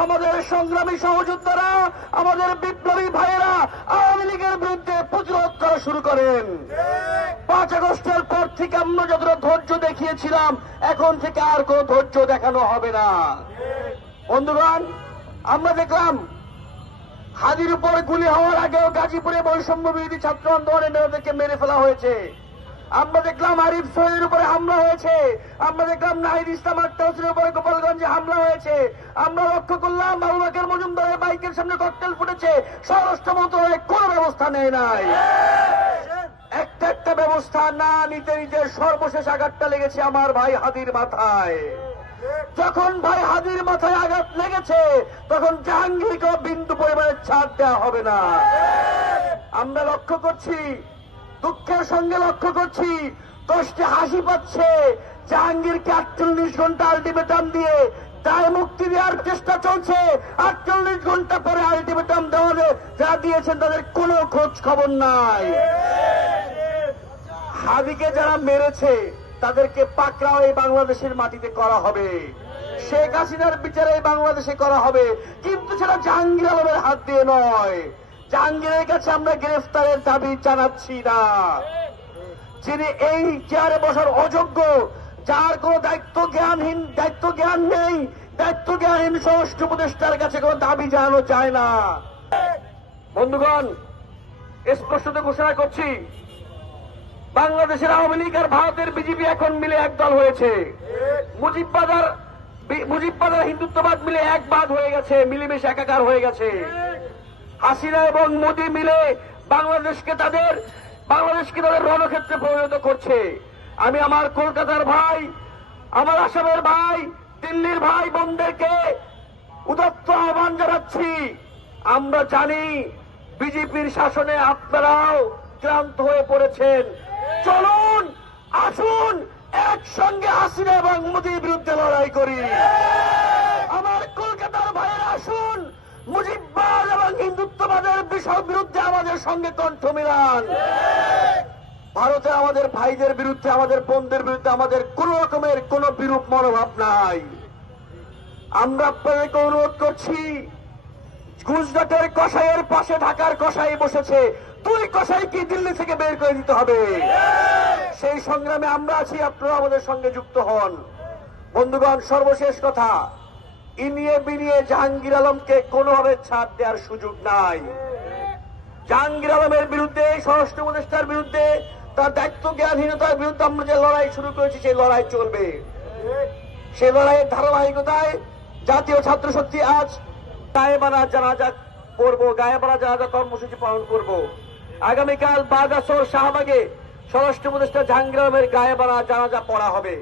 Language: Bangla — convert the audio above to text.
আমাদের সংগ্রামী সহযোদ্ধারা, আমাদের বিপ্লবী ভাইয়েরা আওয়ামী লীগের বিরুদ্ধে প্রতিরোধ করা শুরু করেন। 5 আগস্টের পর থেকে আমরা যতটা ধৈর্য দেখিয়েছিলাম, এখন থেকে আর কোন ধৈর্য দেখানো হবে না। বন্ধুগণ, আমরা দেখলাম হাদির উপর গুলি হওয়ার আগেও গাজীপুরে বৈষম্য বিরোধী ছাত্র আন্দোলনের নেতাদেরকে মেরে ফেলা হয়েছে। আমরা দেখলাম আরিফ সোহেলের উপরে হামলা হয়েছে। আমরা দেখলাম নাহিদ ইসলাম আক্তার হোসেনের উপরে গোপালগঞ্জে হামলা হয়েছে। আমরা লক্ষ্য করলাম আবু বকর মজুমদারের বাইকের সামনে ককটেল ফুটেছে। স্বরাষ্ট্র মন্ত্রণালয় কোনো ব্যবস্থা নেয় নাই। একটা ব্যবস্থা না নিতে নিতে সর্বশেষ আঘাতটা লেগেছে আমার ভাই হাদির মাথায়। যখন ভাই হাদির মাথায় আঘাত লেগেছে, তখন জাহাঙ্গীরকে বিন্দু পরিমাণে ছাড় দেওয়া হবে না। আমরা লক্ষ্য করছি, দুঃখের সঙ্গে লক্ষ্য করছি, কষ্টে হাসি পাচ্ছে। জাহাঙ্গীরকে 48 ঘন্টা আলটিমেটাম দিয়ে দায় মুক্তি দেওয়ার চেষ্টা চলছে। 48 ঘন্টা পরে আলটিমেটাম দেওয়া যারা দিয়েছেন তাদের কোনো খোঁজ খবর নাই। হাদিকে যারা মেরেছে তাদেরকে পাকড়াও এই বাংলাদেশের মাটিতে করা হবে। শেখ হাসিনার বিচারে এই বাংলাদেশে করা হবে, কিন্তু সেটা জাহাঙ্গীর আলমের হাত দিয়ে নয়। জাহাঙ্গীরের কাছে আমরা গ্রেফতারের দাবি জানাচ্ছি না। যিনি এই চেয়ারে বসার অযোগ্য, যার কোন দায়িত্ব জ্ঞান নেই, দায়িত্ব জ্ঞানহীন স্বরাষ্ট্র উপদেষ্টার কাছে কোন দাবি জানানো যায় না। বন্ধুগণ, স্পষ্টত ঘোষণা করছি, বাংলাদেশের আওয়ামী লীগ আর ভারতের বিজেপি এখন মিলে একদল হয়েছে। মুজিববাদ হিন্দুত্ববাদ মিলে এক বাদ হয়ে গেছে, মিলেমিশে একাকার হয়ে গেছে। হাসিনা এবং মোদী মিলে বাংলাদেশকে তাদের রণক্ষেত্রে পরিণত করছে। আমি আমার কলকাতার ভাই, আমার আসামের ভাই, দিল্লির ভাই বোনদেরকে উদাত্ত আহ্বান জানাচ্ছি। আমরা জানি বিজেপির শাসনে আপনারাও ক্লান্ত হয়ে পড়েছেন। চলুন, আসুন, একসঙ্গে হাসিনা এবং মোদীর বিরুদ্ধে লড়াই করি। আমার কলকাতার ভাইয়েরা আসুন, মুজিববাদ এবং হিন্দুত্ববাদের বিরুদ্ধে আমাদের সঙ্গে কণ্ঠ মিলান। ভারতে আমাদের ভাইদের বিরুদ্ধে, আমাদের বোনদের বিরুদ্ধে আমাদের কোন রকমের কোন বিরূপ মনোভাব নাই। আমরা আপনাদেরকে অনুরোধ করছি, গুজরাটের কসাইয়ের পাশে ঢাকার কসাই বসেছে, 2 কসাইকে দিল্লি থেকে বের করে দিতে হবে। সেই সংগ্রামে আমরা আছি, আপনারা আমাদের সঙ্গে যুক্ত হন। বন্ধুগণ, সর্বশেষ কথা, ইনিয়ে বিনিয়ে জাহাঙ্গীর আলমকে কোনোভাবে ছাড় দেওয়ার সুযোগ নাই। জাহাঙ্গীর আলমের বিরুদ্ধে, স্বরাষ্ট্র উপদেষ্টার বিরুদ্ধে, তার দায়িত্ব জ্ঞানহীনতার বিরুদ্ধে আমরা যে লড়াই শুরু করেছি, সেই লড়াই চলবে। সেই লড়াইয়ের ধারাবাহিকতায় জাতীয় ছাত্র শক্তি আজ গায়েবানা জানাজা করবো, গায়েবানা জানাজা কর্মসূচি পালন করব। আগামীকাল বাগাসর শাহবাগে স্বরাষ্ট্র উপদেষ্টা জাহাঙ্গীর আলমের গায়েবানা জানাজা পড়া হবে।